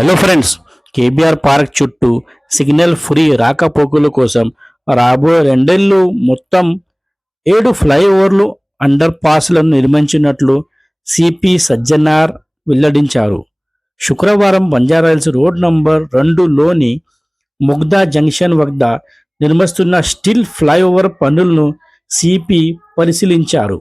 Hello friends, KBR park చుట్టూ signal free రాకపోకల కోసం రాబోయే రెండేళ్లు మొత్తం 7 ఫ్లైఓవర్లు, అండర్ పాస్లను నిర్మించినట్లు సిపి సజ్జనార్ వెల్లడించారు. శుక్రవారం బంజారాహిల్స్ రోడ్ నంబర్ 2లోని ముగ్దా జంక్షన్ వద్ద నిర్మిస్తున్న స్టీల్ ఫ్లైఓవర్ పనులను సిపి పరిశీలించారు.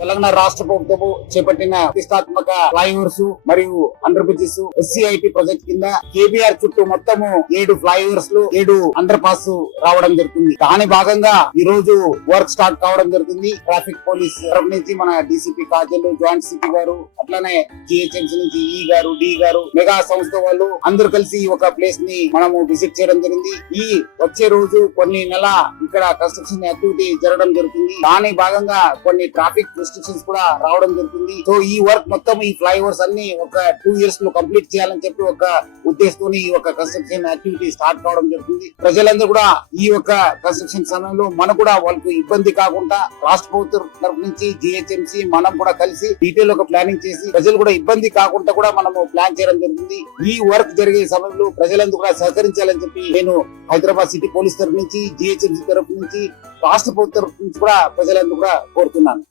తెలంగాణ రాష్ట్ర ప్రభుత్వము చేపట్టిన ప్రతిష్టాత్మక ఫ్లైఓవర్స్ మరియు అండర్ బ్రిడ్జెస్ ఎస్సీఐటి ప్రాజెక్ట్ కింద కేబీఆర్ చుట్టూ మొత్తము 7 ఫ్లైఓవర్స్ 7 అండర్ పాస్ రావడం జరుగుతుంది. దాని భాగంగా ఈ రోజు వర్క్ స్టార్ట్ కావడం జరుగుతుంది. ట్రాఫిక్ పోలీస్ తరఫు నుంచి మన డీసీపీ కాజల్, జాయింట్ సిపి గారు, అట్లానే జిహెచ్ఎంసీ నుంచి ఈ గారు, డి గారు, మెగా సంస్థ వాళ్ళు అందరూ కలిసి ఒక ప్లేస్ ని మనము విజిట్ చేయడం జరిగింది. ఈ వచ్చే రోజు కొన్ని నెల ఇక్కడ కన్స్ట్రక్షన్ యాక్టివిటీ జరగడం జరుగుతుంది. దాని భాగంగా కొన్ని ట్రాఫిక్ రెస్ట్రిక్షన్స్ కూడా రావడం జరుగుతుంది. సో ఈ వర్క్ మొత్తం ఈ ఫ్లైఓవర్స్ అన్ని ఒక 2 years లో కంప్లీట్ చేయాలని చెప్పి ఒక ఉద్దేశంతో ఈ ఒక కన్స్ట్రక్షన్ యాక్టివిటీ స్టార్ట్ కావడం జరుగుతుంది. ప్రజలందరూ కూడా ఈ యొక్క కన్స్ట్రక్షన్ సమయంలో మనకు కూడా వాళ్ళకు ఇబ్బంది కాకుండా రాష్ట్ర ప్రభుత్వం తరఫు నుంచి జిహెచ్ఎంసీ మనం కూడా కలిసి డీటెయిల్ ఒక ప్లానింగ్ చేసి ప్రజలు కూడా ఇబ్బంది కాకుండా కూడా మనము ప్లాన్ చేయడం జరుగుతుంది. ఈ వర్క్ జరిగే సమయంలో ప్రజలందరూ కూడా సహకరించాలని చెప్పి నేను హైదరాబాద్ సిటీ పోలీస్ తరఫు నుంచి, జిహెచ్ఎంసీ తరఫు నుంచి, రాష్ట్ర ప్రభుత్వం తరఫు నుంచి కూడా ప్రజలందరూ కూడా కోరుతున్నాను.